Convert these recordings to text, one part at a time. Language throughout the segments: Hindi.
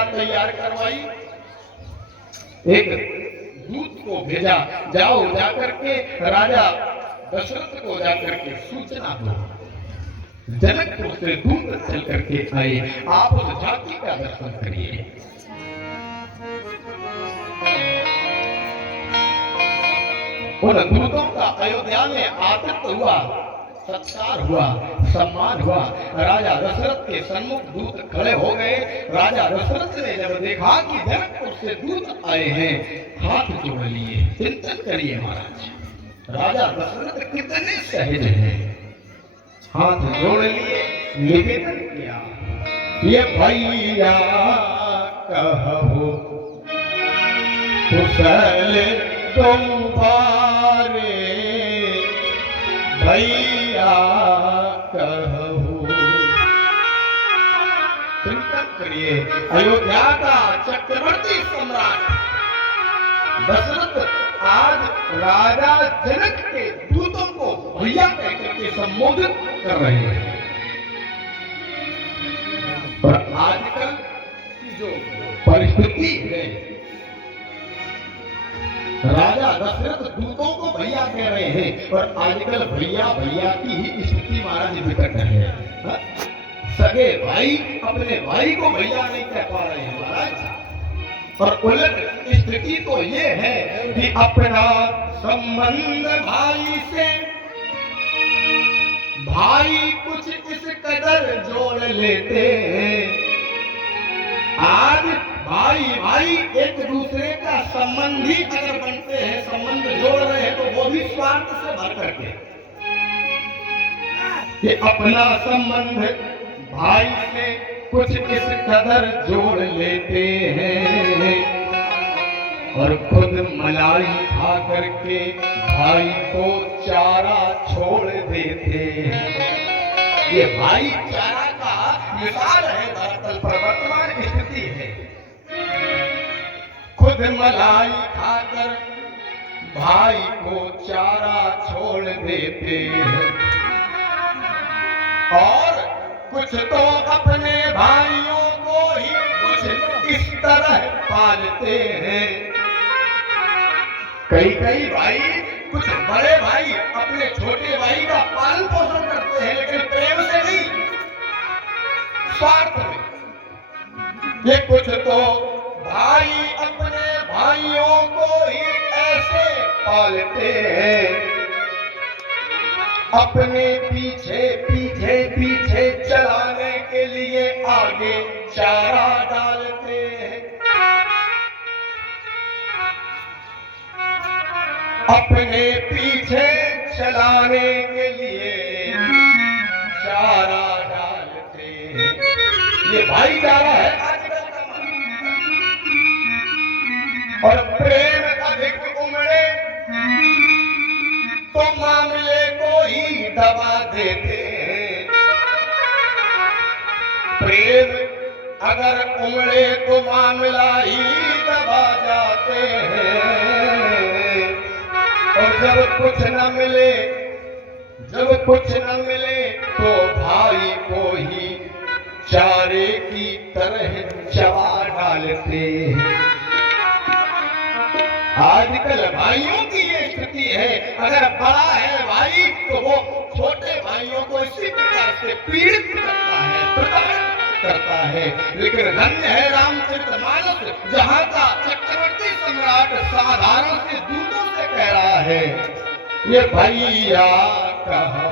सेना तैयार करवाई, एक दूत को भेजा, जाओ जाकर के राजा दशरथ को जाकर के सूचना दो। जनकपुर से दूत चल करके आए, आप उस झांकी का दर्शन करिए। उन दूतों का अयोध्या में आतिथ्य हुआ, सत्कार हुआ, सम्मान हुआ। राजा दशरथ के सम्मुख दूत खड़े हो गए। राजा दशरथ ने जब देखा कि जनकपुर से दूत आए हैं, हाथ जोड़ लिए। चिंतन करिए महाराज, राजा दशरथ कितने सहज हैं। हाथ जोड़ लिए, निवेदन किया, ये भैया कहो कुशल तुम्हारे, भैया कहो। चिंतन करिए, अयोध्या का चक्रवर्ती सम्राट दशरथ आज राजा जनक के दूतों को भैया कहकर के संबोधित कर रहे हैं। और आजकल की जो परिस्थिति है, राजा दशरथ दूतों को भैया कह रहे हैं, और आजकल भैया भैया की ही स्थिति महाराज विकट है। सगे भाई अपने भाई को भैया नहीं कह पा रहे हैं महाराज। और उलट स्थिति तो ये है कि अपना संबंध भाई से भाई कुछ इस कदर जोड़ लेते हैं। आज भाई भाई एक दूसरे का संबंधी अगर बनते हैं, संबंध जोड़ रहे हैं, तो वो भी स्वार्थ से भर करके। ये अपना संबंध भाई से कुछ इस कदर जोड़ लेते हैं, और खुद मलाई खा करके भाई को चारा छोड़ देते हैं। ये भाईचारा का मिसाल है, दरअसल पर वर्तमान स्थिति है। खुद मलाई खाकर भाई को चारा छोड़ देते हैं, और कुछ तो अपने भाइयों को ही कुछ इस तरह पालते हैं। कई भाई, कुछ बड़े भाई अपने छोटे भाई का पालन पोषण करते हैं, लेकिन प्रेम से नहीं, स्वार्थ में। ये कुछ तो भाई अपने भाइयों को ही ऐसे पालते हैं, अपने पीछे पीछे पीछे चलाने के लिए आगे चारा डालते हैं। अपने पीछे चलाने के लिए चारा डालते हैं। ये भाईचारा है आजकल का। और प्रेम अधिक उमड़े तो मामले को ही दबा देते हैं। प्रेम अगर उमड़े तो मामला ही दबा जाते हैं। और जब कुछ न मिले, जब कुछ न मिले, तो भाई को ही चारे की तरह चबा डालते हैं। आजकल भाइयों की ये स्थिति है। अगर बड़ा है भाई, तो वो छोटे भाइयों को इसी प्रकार से पीड़ित करता है, प्रताड़ित करता है। लेकिन धन्य है रामचरितमानस, जहाँ का चक्रवर्ती सम्राट साधारण से दूतों से कह रहा है, ये भैया कहो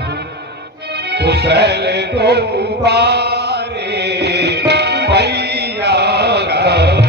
कुशल दो बारे, भैया कहो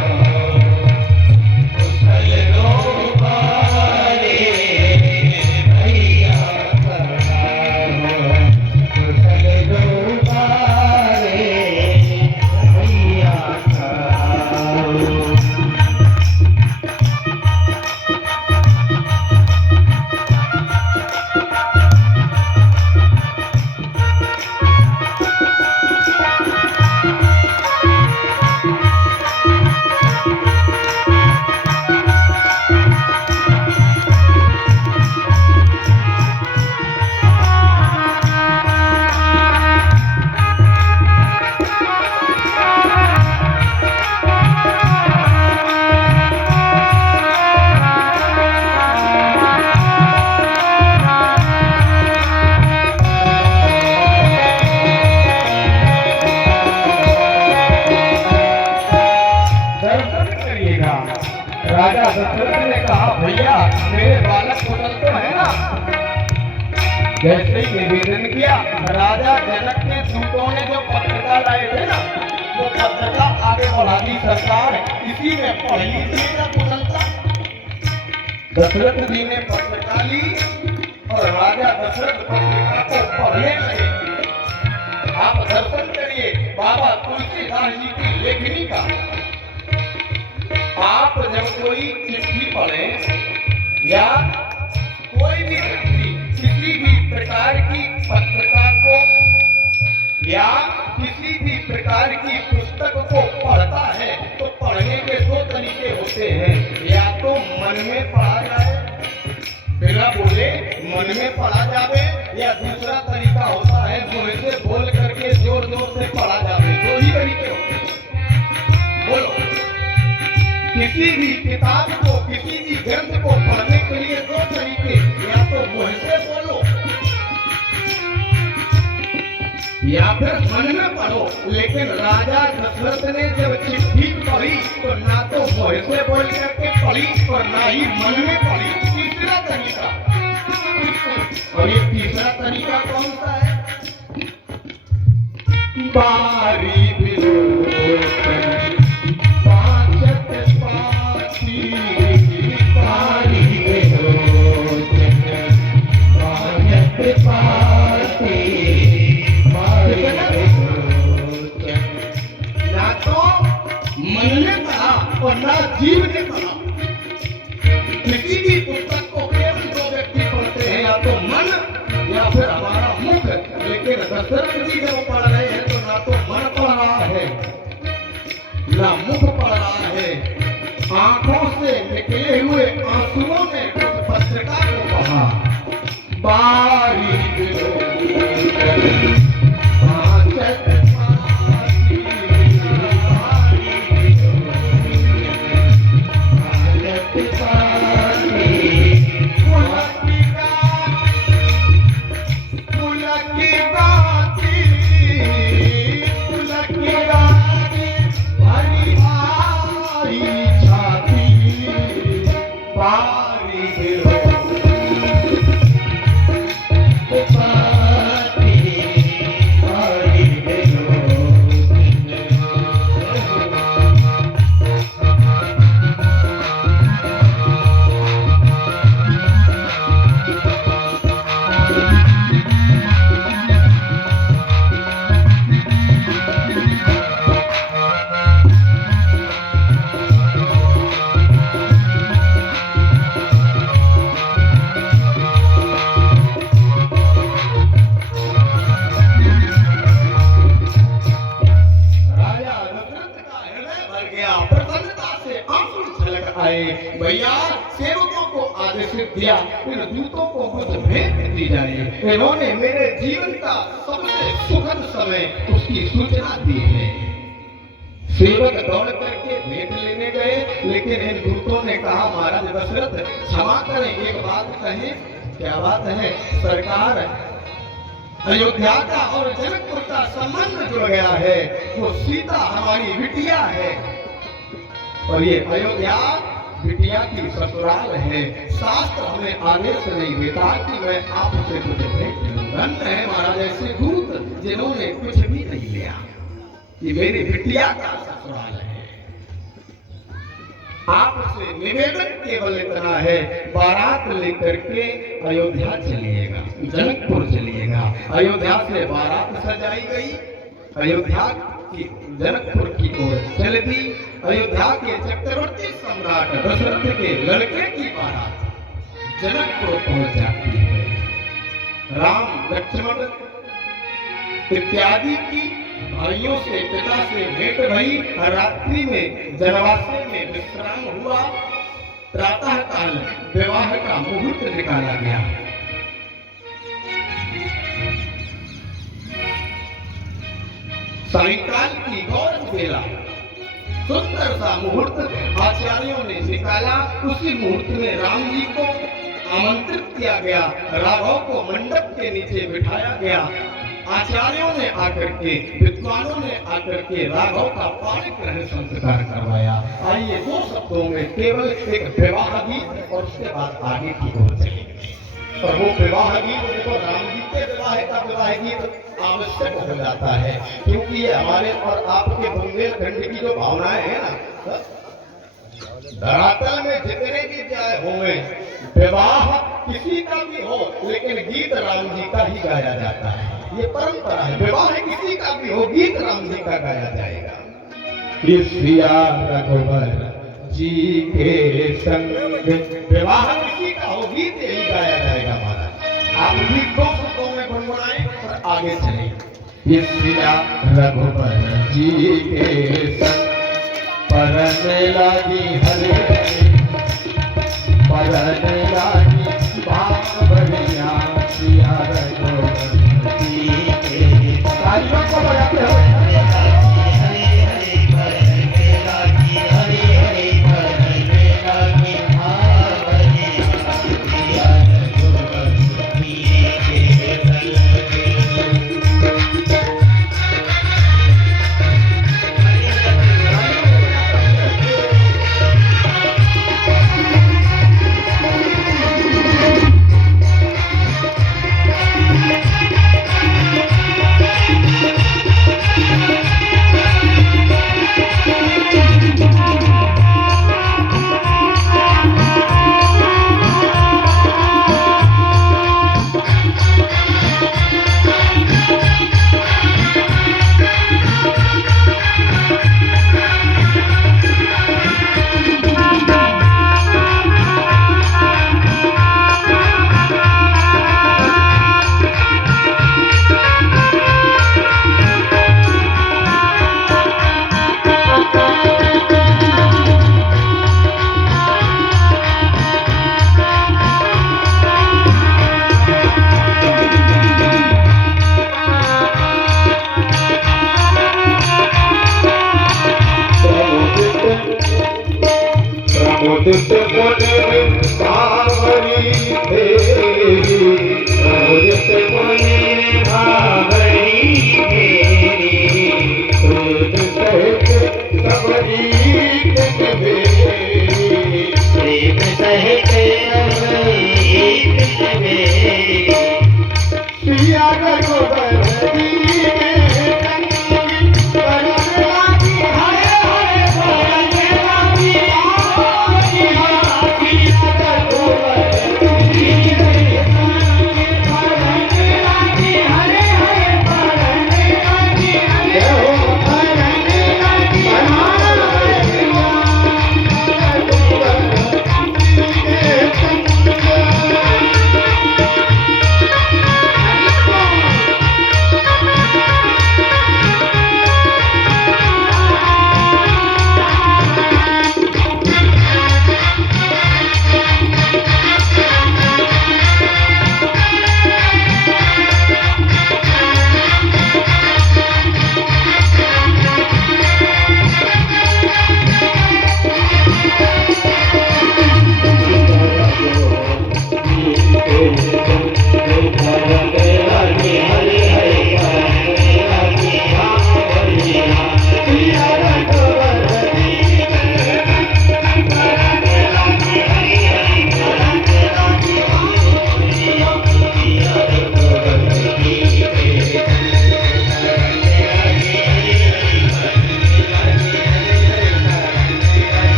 राजा दशरथ ने कहा भैया मेरे बालक कुशल तो है ना। जैसे ही निवेदन किया राजा जनक के दूतों ने जो पत्रिका लाए थे ना वो पत्रिका आगे बढ़ा दी सरकार, इसी में पढ़ लीजिएगा कुशलता। दशरथ जी ने पत्रिका ली और राजा दशरथ पत्रिका को पढ़ने लगे। आप दर्शन करिए बाबा तुलसीदास जी की लेखनी का। आप जब कोई चिट्ठी पढ़े या कोई भी व्यक्ति किसी भी प्रकार की पत्रिका को या किसी भी प्रकार की पुस्तक को पढ़ता है तो पढ़ने के दो तरीके होते हैं, या तो मन में पढ़ा जाए बिना बोले मन में पढ़ा जावे, या दूसरा तरीका होता है मुंह से बोल करके जोर जोर से पढ़ा जावे। दो ही तरीके होते हैं। बोलो, किसी भी किताब को किसी भी ग्रंथ को पढ़ने के लिए दो तरीके, या तो मुंह से बोलो या फिर मन में पढ़ो। लेकिन राजा दशरथ ने जब चिट्ठी पढ़ी तो ना तो मुंह से बोल करके पढ़ी और ना ही मन में पढ़ी। तीसरा तरीका, और ये तीसरा तरीका कौन सा है? बारी जीव ने पढ़ा। किसी भी पुस्तक को केवल दो व्यक्ति पढ़ते हैं, या तो मन या फिर हमारा मुख। लेकिन दशरथ जी जब पढ़ रहे हैं तो ना तो मन पढ़ रहा है ना मुख पढ़ रहा है, आंखों से निकले हुए आंसुओं ने उस पत्रिका को पढ़ा। बारी भैया सेवकों को आदेशित दिया फिर दूतों को कुछ भेंट दी जाए। इन्होंने मेरे जीवन का सबसे सुखद समय उसकी सूचना दी है। सेवक दौड़ करके भेंट लेने गए, लेकिन इन दूतों ने कहा महाराज दशरथ क्षमा करें, एक बात कहें। क्या बात है? सरकार, अयोध्या का और जनकपुर का संबंध जुड़ गया है। वो सीता हमारी बिटिया है और ये अयोध्या बिटिया की ससुराल है। शास्त्र हमें आदेश नहीं देता कि मैं आपसे कुछ भेंट लूं। धन्य है महाराज ऐसे दूत जिन्होंने कुछ भी नहीं लिया। ये मेरी बिटिया का ससुराल है। आपसे निवेदन केवल इतना है, बारात लेकर के अयोध्या चलिएगा, जनकपुर चलिएगा। अयोध्या से बारात सजाई गई, अयोध्या की जनकपुर की ओर चल दी। अयोध्या के चक्रवर्ती सम्राट दशरथ के लड़के की बारात जनकपुर पहुंच जाती है। राम लक्ष्मण इत्यादि की भाइयों से पिता से भेंट भई। रात्रि में जनवासे में विश्राम हुआ। प्रातः काल विवाह का मुहूर्त निकाला गया। सायंकाल की गौर बेला सुंदर सा मुहूर्त आचार्यों ने निकाला। उसी मुहूर्त में राम जी को आमंत्रित किया गया। राघव को मंडप के नीचे बिठाया गया। आचार्यों ने आकर के, विद्वानों ने आकर के राघव का पाणिक ग्रहण संस्कार करवाया। आइए 2 शब्दों में केवल एक विवाह गीत और उसके बाद आगे की ओर चलेंगे। और वो विवाह गीत, देखो राम जी के विवाह का विवाह गीत आवश्यक हो जाता है, क्योंकि ये हमारे और आपके बुंदेलखंड की जो भावनाएं है ना, धरातल में जितने भी चाहे होंगे, विवाह किसी का भी हो, लेकिन गीत राम जी का ही गाया जाता है। ये परंपरा है, विवाह किसी का भी हो, गीत राम जी का गाया जाएगा। सिया रघुवर जी के संग, विवाह किसी का हो, गीत यही गाया जाएगा महाराज। आप भी 2 शब्दों में गुनगुनाएं और आगे चलें। सिया रघुवर जी के संग परने लागी हरे, परने लागी भाव बढ़िया, सिया रघुवर जी के। तालियों को बजाते हुए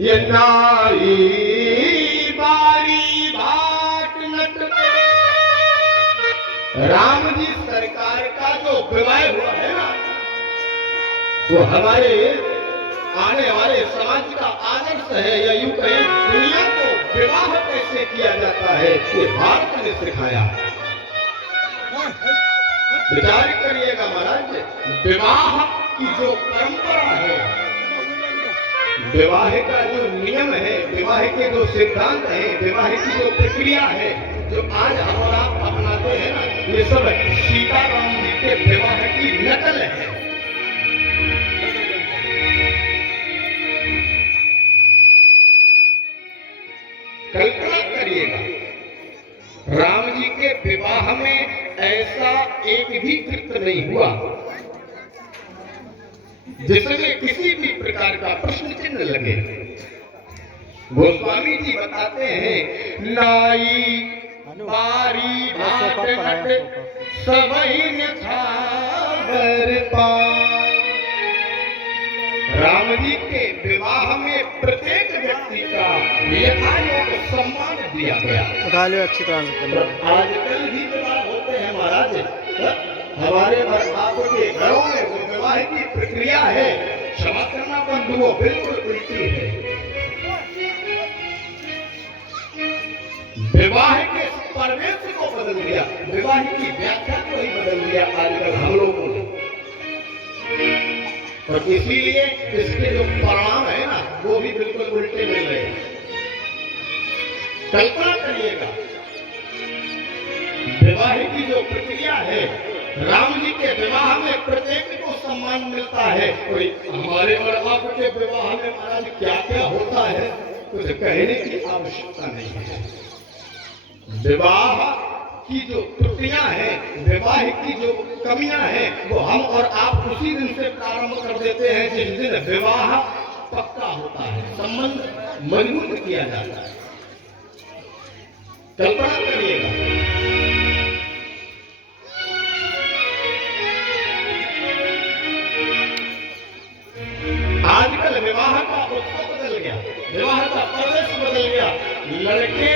ये नारी बारी भाट नट। राम जी सरकार का जो विवाह हुआ है ना, वो हमारे आने वाले समाज का आदर्श है, या यूं कहें दुनिया को विवाह कैसे किया जाता है ये भारत ने सिखाया। विचार करिएगा महाराज, विवाह की जो परंपरा है विवाह का जो नियम है, विवाह के जो सिद्धांत है, विवाह की जो प्रक्रिया है, जो आज हम और आप अपनाते हैं ना, ये सब सीताराम जी के विवाह की नकल है। कल्पना करिएगा, राम जी के विवाह में ऐसा एक भी कृत्य नहीं हुआ जिसमें किसी भी प्रकार का प्रश्न चिन्ह लगे। गोस्वामी जी बताते हैं, नाई बारी भाट घट सबई न्यछावर पाय। राम जी के विवाह में प्रत्येक व्यक्ति का यथायोग्य सम्मान दिया गया। उठा लो अच्छी तरह से। आजकल भी विवाह होते हैं महाराज, हमारे आपके घरों में जो विवाह की प्रक्रिया है, क्षमा करना बंधुओं, बिल्कुल उल्टी है। विवाह के परिवेश को बदल दिया, विवाह की व्याख्या को ही बदल दिया आजकल हम लोगों ने, और इसीलिए इसके जो परिणाम है ना, वो भी बिल्कुल उल्टे मिल रहे हैं। कल्पना करिएगा, विवाह की जो प्रक्रिया है, राम जी के विवाह में प्रत्येक को सम्मान मिलता है, और हमारे और आपके विवाह में महाराज क्या क्या होता है कुछ कहने की आवश्यकता नहीं है। विवाह की जो त्रुटियां हैं, विवाह की जो कमियां हैं, वो हम और आप उसी दिन से प्रारंभ कर देते हैं जिस दिन विवाह पक्का होता है, संबंध मजबूत किया जाता है। कल्पना करिएगा, आजकल विवाह का उत्सव बदल गया, विवाह का प्रवेश बदल गया। लड़के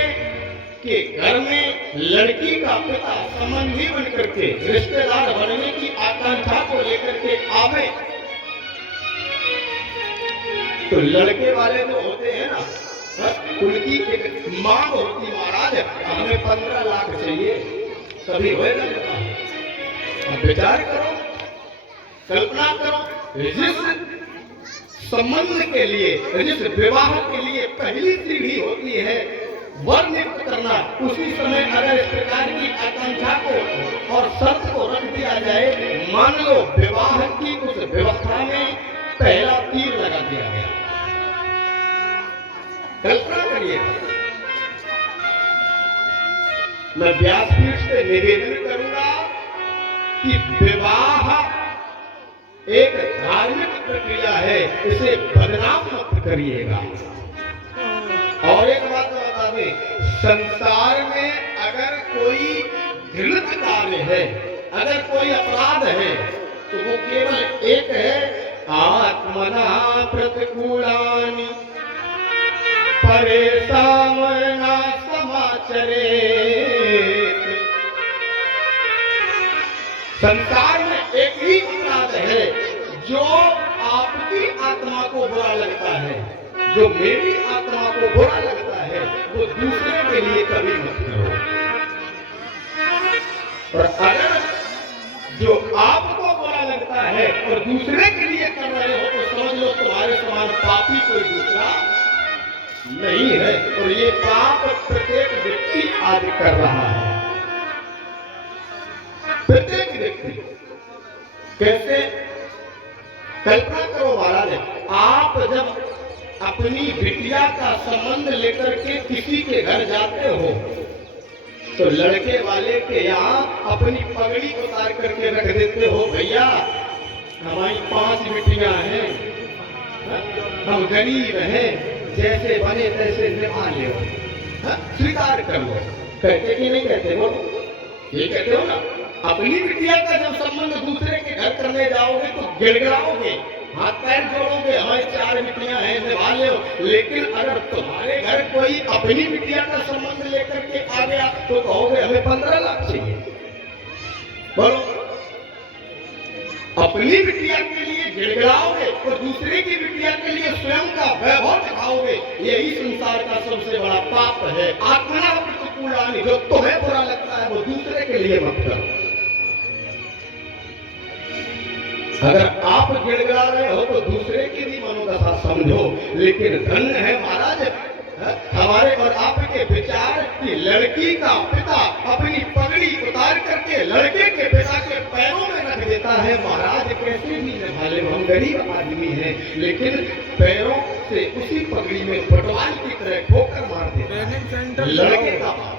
के घर में लड़की का पिता संबंधी बनकर के, रिश्तेदार बनने की आकांक्षा को लेकर के आवे, तो लड़के वाले जो होते हैं ना, उनकी एक मांग होती, महाराज हमें 15 लाख चाहिए, कभी होएगा विवाह। अब विचार करो, कल्पना करो, जिस संबंध के लिए, जिस विवाह के लिए पहली सीढ़ी होती है वर नियुक्त करना, उसी समय अगर इस प्रकार की आकांक्षा को और शर्त को रख दिया जाए, मान लो विवाह की उस व्यवस्था में पहला तीर लगा दिया गया। कल्पना करिए, मैं व्यासपीठ से निवेदन करूंगा कि विवाह एक धार्मिक प्रक्रिया है, इसे बदनाम मत करिएगा। और एक बात बता दें, संसार में अगर कोई घृणित कार्य है, अगर कोई अपराध है, तो वो केवल एक है, आत्मना प्रतिकूलानि परेशान समाचरे। संसार में एक ही अपराध है जो आपकी आत्मा को बुरा लगता है, जो मेरी आत्मा को बुरा लगता है, वो दूसरे के लिए कभी मत करो। और अगर जो आपको बुरा लगता है और दूसरे के लिए कर रहे हो, तो समझ लो तुम्हारे समान पापी कोई दूसरा नहीं है। और ये पाप प्रत्येक व्यक्ति आज कर रहा है, प्रत्येक व्यक्ति। कैसे? कल्पना करो महाराज, आप जब अपनी बिटिया का संबंध लेकर के किसी के घर जाते हो, तो लड़के वाले के यहाँ अपनी पगड़ी उतार करके रख देते हो, भैया हमारी 5 बिटियां हैं, हम गरीब हैं, जैसे बने तैसे निभा ले, स्वीकार कर लो। कहते कि नहीं कहते हो? ये कहते हो ना। अपनी बिटिया का जब संबंध दूसरे के घर करने जाओगे तो गिड़गिड़ाओगे, हाथ पैर जोड़ोगे, हमारी 4 बिटियां हैं, निभा लो। लेकिन अगर तुम्हारे घर कोई अपनी बिटिया का संबंध लेकर के आ गया तो कहोगे हमें 15 लाख चाहिए। बोलो, अपनी बिटिया के लिए गिड़गिड़ाओगे और दूसरे की बिटिया के लिए स्वयं का वैभव दिखाओगे। यही संसार का सबसे बड़ा पाप है। आत्मना प्रतिकूलानि, जो तुम्हें बुरा लगता है वो दूसरे के लिए मत करो। अगर आप गिड़गिड़ा रहे हो तो दूसरे की भी मनोदशा समझो। लेकिन धन्य है महाराज हमारे और आपके विचार की लड़की का पिता अपनी पगड़ी उतार करके लड़के के पिता के पैरों में रख देता है। महाराज कैसे भी निभा ले, हम गरीब आदमी हैं, लेकिन पैरों से उसी पगड़ी में फुटबॉल की तरह ठोकर मार देता है लड़के का बाप।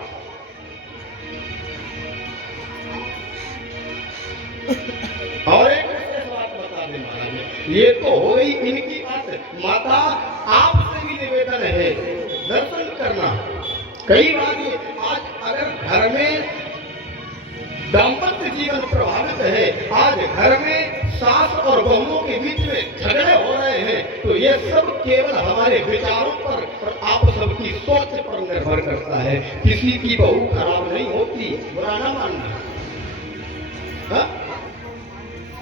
और एक बात बता दें महाराज, ये तो हो गई इनकी बात। माता आपसे भी निवेदन है दर्शन करना। कई बार ये आज अगर घर में दाम्पत्य जीवन प्रभावित है, आज घर में सास और बहुओं के बीच में झगड़े हो रहे हैं, तो ये सब केवल हमारे विचारों पर और आप सबकी सोच पर निर्भर करता है। किसी की बहू खराब नहीं होती, बुरा ना मानना। हाँ?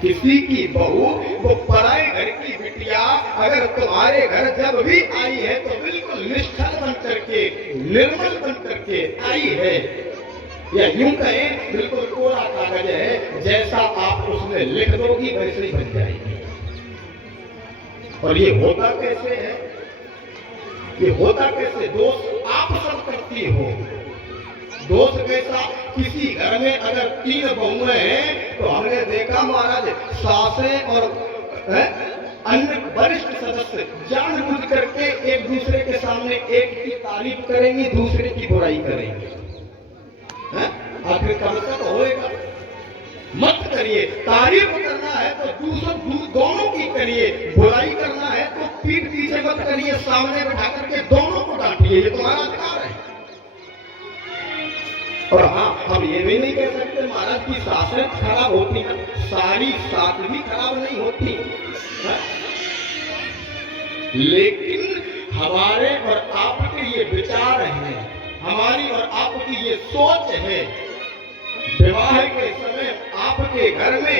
किसी की बहू वो पराए घर की बिटिया अगर तुम्हारे घर जब भी आई है तो बिल्कुल निष्ठल बन करके, निर्मल बन करके आई है, या यूं कहें बिल्कुल कोरा कागज है, जैसा आप उसमें लिख दोगी वैसे ही बन जाएगी। और ये होता कैसे है, ये होता कैसे? दोष आप सब करती हो। दोष कैसा? किसी घर में अगर 3 बहुएं हैं तो हमने देखा महाराज सासें और अन्य वरिष्ठ सदस्य जानबूझ करके एक दूसरे के सामने एक की तारीफ करेंगी, दूसरे की बुराई करेंगी। आखिर कब तक होएगा? मत करिए। तारीफ करना है तो दोनों की करिए, बुराई करना है तो पीठ पीछे मत करिए, सामने बैठा करके दोनों को डांटिए, ये तुम्हारा अधिकार है। और हाँ, हम ये भी नहीं कह सकते महाराज की सासें खराब होती हैं, सारी सास भी खराब नहीं होती है? लेकिन हमारे और आपके ये विचार हैं, हमारी और आपकी ये सोच है। विवाह के समय आपके घर में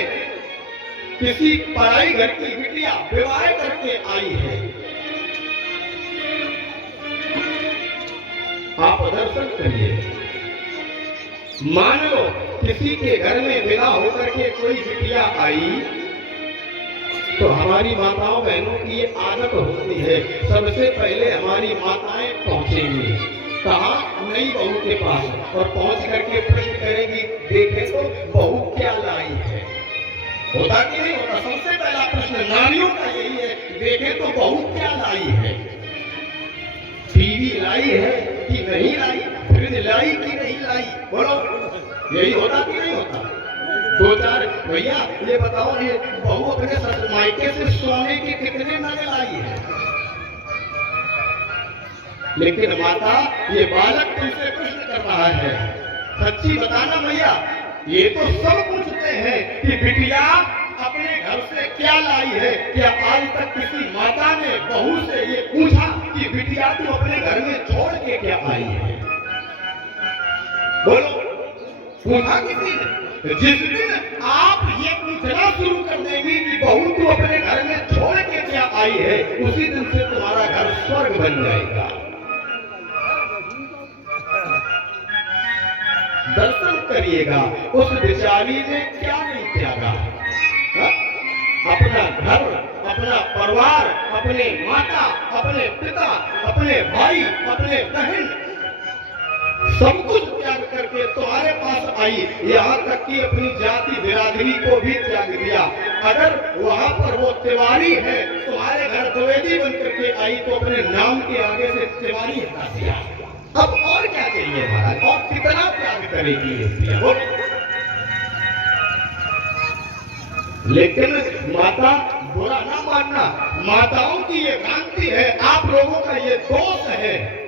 किसी पराई घर की बिटिया विवाह करके आई है, आप दर्शन करिए। मान लो किसी के घर में विदा होकर के कोई बिटिया आई, तो हमारी माताओं बहनों की ये आदत होती है, सबसे पहले हमारी माताएं पहुंचेंगी कहाँ? नई बहू के पास, और पहुंच करके प्रश्न करेंगी, देखे तो बहू क्या लाई है। होता कि नहीं होता? सबसे पहला प्रश्न नानियों का यही है, देखे तो बहू क्या लाई है। टीवी लाई है कि नहीं लाई, फ्रिज लाई कि नहीं लाई, बोलो, यही होता कि नहीं होता? 2-4 भैया ये बताओ, ये बहू अपने मायके से सोने के कितने नग लाई है। लेकिन माता ये बालक तुमसे प्रश्न कर रहा है, सच्ची बताना भैया, ये तो सब पूछते हैं कि बिटिया अपने घर से क्या लाई है। क्या आज तक किसी माता ने बहू से ये पूछा कि बिटिया तू अपने घर में छोड़ के क्या आई है? बोलो, पूछा किसी ने? जिस दिन आप ये पूछना शुरू कर देंगी कि बहू तू अपने घर में छोड़ के क्या आई है, उसी दिन से तुम्हारा घर स्वर्ग बन जाएगा। दर्शन करिएगा उस बेचारी ने क्या नहीं त्यागा। अपना घर, अपना परिवार, अपने माता, अपने पिता, अपने भाई, अपने बहन, सब कुछ त्याग करके तुम्हारे पास आई, यहाँ तक कि अपनी जाति बिरादरी को भी त्याग दिया। अगर वहाँ पर वो तिवारी है, तुम्हारे घर द्विवेदी बन करके आई, तो अपने नाम के आगे से तिवारी हटा दिया। अब और क्या चाहिए महाराज? और कितना त्याग करेगी ये स्त्रियां? लेकिन माता, बुरा ना मानना, माताओं की ये भ्रांति है, आप लोगों का ये दोष है।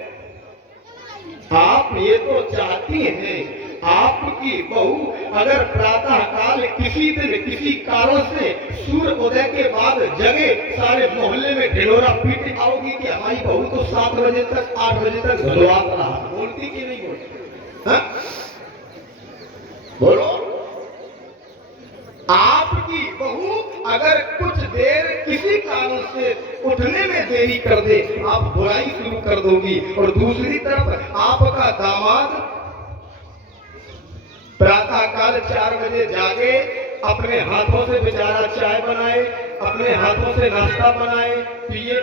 आप ये तो चाहती हैं आपकी बहू अगर प्रातः काल किसी दिन किसी कारण से सूर्य उदय के बाद जगे, सारे मोहल्ले में ढिंढोरा पीट आओगी कि हमारी बहू तो 7 बजे तक 8 बजे तक धुलवात रहा। बोलती कि नहीं बोलती? हाँ? बोलो, आपकी बहू अगर कुछ देर किसी कारण से उठने में देरी कर दे, आप बुराई शुरू कर दोगी। और दूसरी तरफ आपका दामाद प्रातः काल 4 बजे जागे, अपने हाथों से बेचारा चाय बनाए, अपने हाथों से नाश्ता बनाए, पिए,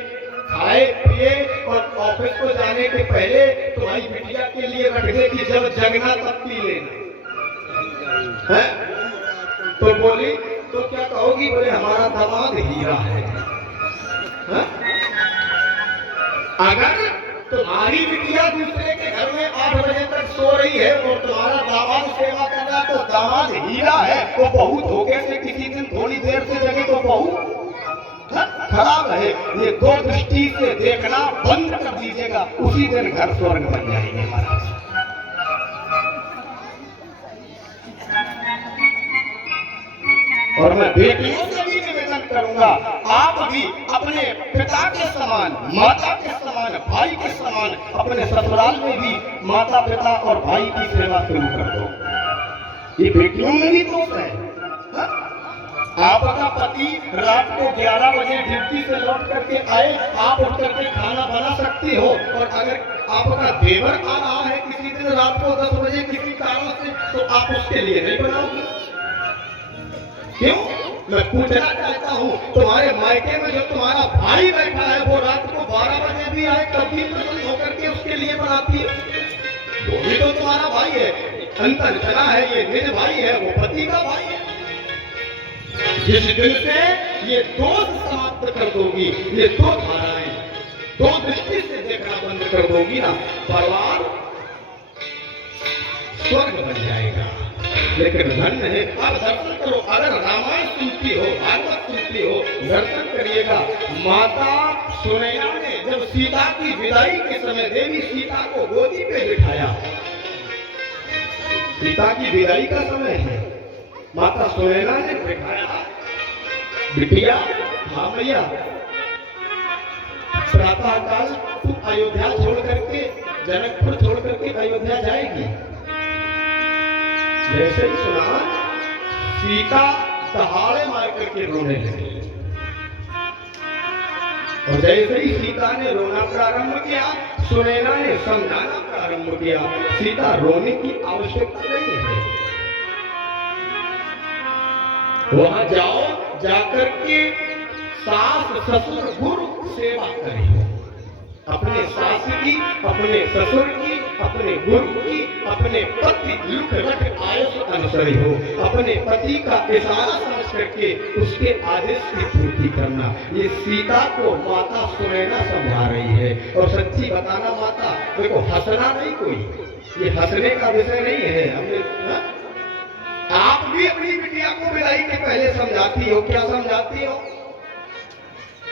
खाए पिए, और ऑफिस को जाने के पहले तुम्हारी बिटिया के लिए रख दे कि जब जगना तब पी लेना है। तो बोली तो क्या कहोगी? बोले हमारा दामाद हीरा है। अगर तुम्हारी बिटिया दूसरे के घर में 8 बजे तक सो रही है और तुम्हारा दामाद सेवा कर रहा, तो दामाद हीरा है, वो बहू धोखे से किसी दिन थोड़ी देर से जगे तो बहू खराब है। ये दो दृष्टि से देखना बंद कर दीजिएगा, उसी दिन घर स्वर्ग बन जाएंगे महाराज। और मैं बेटियों से भी निवेदन करूंगा, आप भी अपने पिता के समान, माता के समान, भाई के समान अपने ससुराल में भी माता पिता और भाई की सेवा शुरू कर दो। ये बेटियों में भी दोष है। आपका पति रात को 11 बजे ड्यूटी से लौट करके आए, आप उठ करके खाना बना सकती हो, और अगर आपका देवर आ रहा है किसी दिन रात को 10 बजे किसी कारण से, तो आप उसके लिए नहीं बनाओगी। क्यों? मैं पूछना चाहता हूँ, तुम्हारे मायके में जो तुम्हारा भाई बैठा है वो रात को 12 बजे भी आए तब भी प्रसन्न होकर के उसके लिए बनाती है। वो भी तो तुम्हारा भाई है। अंतर चला है, ये निज भाई है, वो पति का भाई है। जिस दिन से ये दोष समाप्त कर दोगी, ये दो धाराएं, दो दृष्टि से देखना बंद कर दोगी ना, परिवार स्वर्ग बन जाएगा। लेकिन धन्य है, अब दर्शन करो। अगर रामायण सुनती हो, भागवत सुनती हो, दर्शन करिएगा। माता सुनैया ने जब सीता की विदाई के समय देवी सीता को गोदी पे बिठाया, सीता की विदाई का समय है, माता सुनैना ने बिठाया, बिटिया, हाँ भैया, प्रातः काल तू अयोध्या छोड़ करके, जनकपुर छोड़ करके अयोध्या जाएगी। जैसे ही सुना, सीता दहाड़े मार करके रोने लगी, और जैसे ही सीता ने रोना प्रारंभ किया, सुनैना ने समझाना प्रारंभ किया, सीता रोने की आवश्यकता नहीं है। वहां जाओ, जाकर के सास ससुर गुरु सेवा करें। अपने सास की, अपने ससुर की, अपने गुरु की, अपने पति लुक रख आयुष अनुसरी हो। अपने पति का इशारा समझ करके उसके आदेश की पूर्ति करना। ये सीता को माता सुनैना समझा रही है। और सच्ची बताना माता, देखो हंसना नहीं, कोई ये हंसने का विषय नहीं है। हमने आप भी अपनी बिटिया को विदाई के पहले समझाती हो, क्या समझाती हो?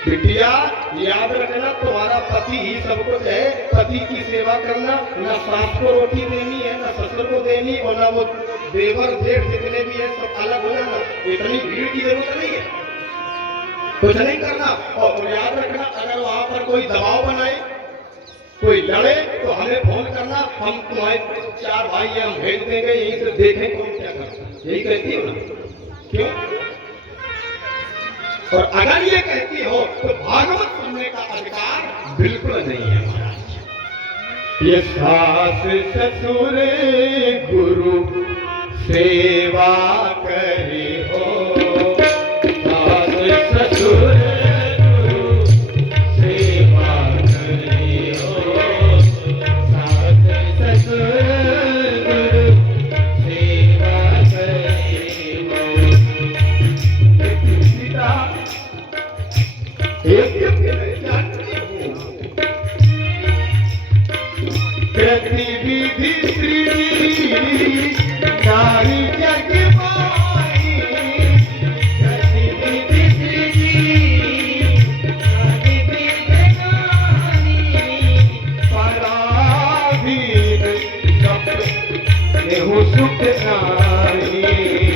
बिटिया याद रखना, तुम्हारा पति ही सब कुछ है। पति की सेवा करना, न सास को रोटी देनी है, न ससुर को देनी, और न वो देवर जेठ जितने भी है सब अलग हो जाना। इतनी भीड़ की जरूरत नहीं है, कुछ नहीं करना। और याद रखना, अगर वहां पर कोई दबाव बनाए, कोई लड़े, तो हमें फोन करना, हम तुम्हारे 4 भाई हैं, हम भेज देंगे, यहीं से देखें कौन क्या करता है। यही कहती हो ना? क्यों? और अगर ये कहती हो तो भागवत सुनने का अधिकार बिल्कुल नहीं है महाराज। ये सास ससुर गुरु सेवा करे हो, सास ससुर गुरु सेवा करे हो, सास ससुर गुरु सेवा करे हो। प्रतिविधि श्री नारी जग माई, प्रतिविधि श्री नारी जगानी, पराधीन सब नेहु सुख नारी।